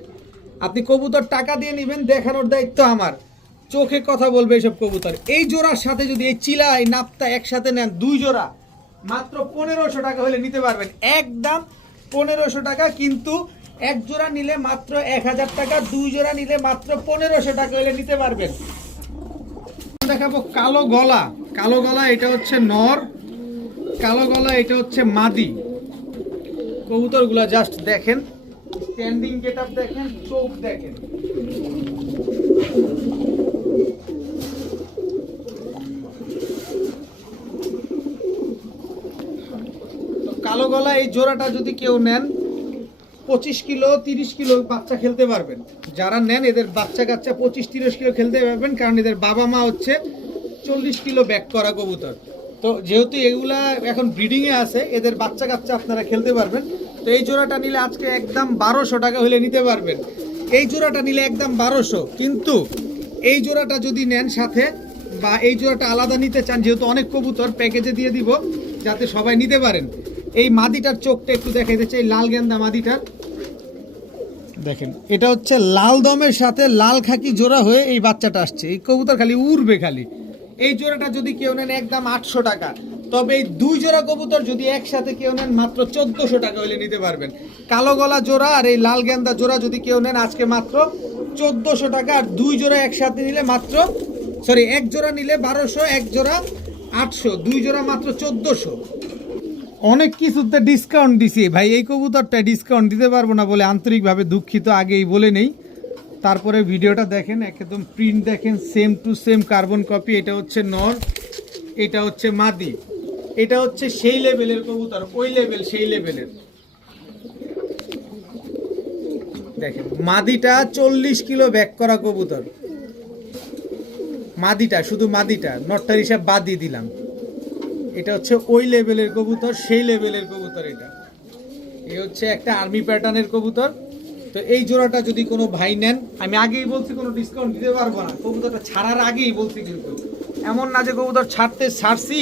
আপনি কবুতর টাকা দিয়ে নেবেন, দেখানোর দায়িত্ব আমার, চোখে কথা বলবে এইসব কবুতর। এই জোড়ার সাথে যদি এই চিলা এই নাপ্তা একসাথে নেন 2 জোড়া মাত্র 1500 টাকা হলে নিতে পারবেন, একদম 1500 টাকা। কিন্তু এক জোড়া নিলে মাত্র 1000 টাকা, 2 জোড়া নিলে মাত্র 1500 টাকা হলে নিতে পারবেন। দেখাবো কালো গলা। কালো গলা এটা হচ্ছে নর, কালো গলা এটা হচ্ছে মাদি। কবুতরগুলা জাস্ট দেখেন, স্ট্যান্ডিং গেটআপ দেখেন, চোখ দেখেন। তো কালো গলা এই জোড়াটা যদি কেউ নেন 25 কিলো 30 কিলো বাচ্চা খেলতে পারবেন। যারা নেন এদের বাচ্চা কাচ্চা 25-30 কিলো খেলতে পারবেন, কারণ এদের বাবা মা হচ্ছে 40 কিলো ব্যাক করা কবুতর। তো যেহেতু এগুলা এখন ব্রিডিংয়ে আছে, এদের বাচ্চা কাচ্চা আপনারা খেলতে পারবেন। তো এই জোড়াটা নিলে আজকে একদম 1200 টাকা হলে নিতে পারবেন। এই জোড়াটা নিলে একদম 1200, কিন্তু এই জোড়াটা যদি নেন সাথে, বা এই জোড়াটা আলাদা নিতে চান, যেহেতু অনেক কবুতর প্যাকেজে দিয়ে দিব যাতে সবাই নিতে পারেন। এই মাদিটার চোখটা একটু দেখাইতে চাই, লাল গেন্দা মাদিটার দেখেন, এটা হচ্ছে লাল দমের সাথে লাল খাকি জোড়া হয়ে এই বাচ্চাটা আসছে। এই কবুতর খালি উড়বে খালি। এই জোড়াটা যদি কেউ নেন একদম 800 টাকা। তবে এই 2 জোড়া কবুতর যদি একসাথে কেউ নেন মাত্র 1400 টাকা হলে নিতে পারবেন। কালো গলা জোড়া আর এই লাল গেন্দা জোড়া যদি কেউ নেন আজকে মাত্র 1400 টাকা। আর 2 জোড়া একসাথে নিলে মাত্র, সরি, এক জোড়া নিলে 1200, এক জোড়া 800, 2 জোড়া মাত্র 1400। অনেক কিছুতে ডিসকাউন্ট দিছি ভাই, এই কবুতরটা ডিসকাউন্ট দিতে পারবো না বলে আন্তরিকভাবে দুঃখিত, আগেই বলে নেই। তারপরে ভিডিওটা দেখেন, একদম প্রিন্ট দেখেন, same to same carbon copy. এটা হচ্ছে নর, এটা হচ্ছে মাদি। এটা হচ্ছে সেই লেভেলের কবুতর, ওই লেভেল সেই লেভেলের। দেখেন মাদিটা 40 কিলো ব্যাক করা কবুতর, মাদিটা, শুধু মাদিটা, নটটার হিসাব বাদ দিয়ে দিলাম। এটা হচ্ছে ওই লেভেলের কবুতর, সেই লেভেলের কবুতর। এটা এই হচ্ছে একটা আর্মি প্যাটার্নের কবুতর। তো এই জোড়াটা যদি কোনো ভাই নেন, আমি আগেই বলছি কোনো ডিসকাউন্ট দিতে পারবো না, কবুতরটা ছাড়ার আগেই বলছি, কিন্তু এমন না যে কবুতর ছাড়ছি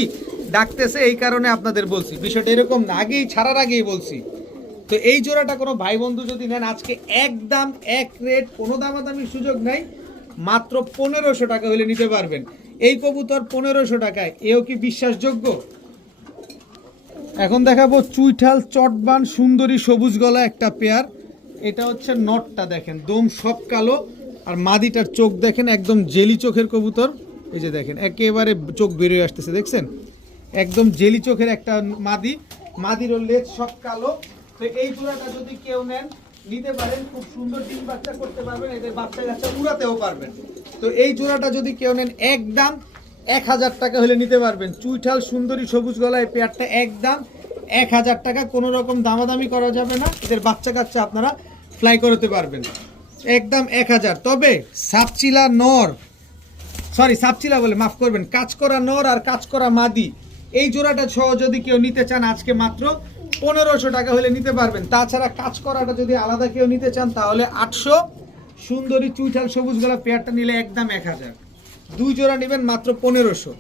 ডাকতেছে এই কারণে আপনাদের বলছি, বিষয়টা এরকম না, আগেই ছাড়ার আগেই বলছি। তো এই জোড়াটা কোনো ভাই বন্ধু যদি নেন, আজকে একদম এক রেট, কোনো দামাদামির সুযোগ নাই, মাত্র 1500 টাকা হলে নিতে পারবেন। এই কবুতর 1500 টাকায়, এও কি বিশ্বাসযোগ্য? এখন দেখাবো চুইঠাল চটবান সুন্দরী সবুজ গলা একটা পেয়ার। এটা হচ্ছে নটটা, দেখেন দম সব কালো, আর মাদিটার চোখ দেখেন একদম জেলি চোখের কবুতর। এই যে দেখেন একেবারে চোখ বেরিয়ে আসতেছে, দেখছেন একদম জেলি চোখের একটা মাদির লেজ সব কালো। তো এই জোড়াটা যদি কেউ নেন, নিতে পারেন, খুব সুন্দর ডিম বাচ্চা করতে পারবেন, এদের বাচ্চা কাচ্চা উড়াতেও পারবেন। তো এই জোড়াটা যদি কেউ নেন, একদম 1000 টাকা হলে নিতে পারবেন। চুইঠাল সুন্দরী সবুজ গলায় পেয়ারটা একদম 1000 টাকা, কোনো রকম দামাদামি করা যাবে না, এদের বাচ্চা কাচ্চা আপনারা ফ্লাই করাতে পারবেন, একদম 1000। তবে সাপচিলা বলে মাফ করবেন, কাজ করা নর আর কাজ করা মাদি, এই জোড়াটা সহ যদি কেউ নিতে চান, আজকে মাত্র 1500 টাকা হলে নিতে পারবেন। তাছাড়া কাজ করাটা যদি আলাদা কেউ নিতে চান, তাহলে 800। সুন্দরী চুইঠাল সবুজ গলা পেয়ারটা নিলে একদম 1000। দুই জোড়া নেবেন মাত্র 1500।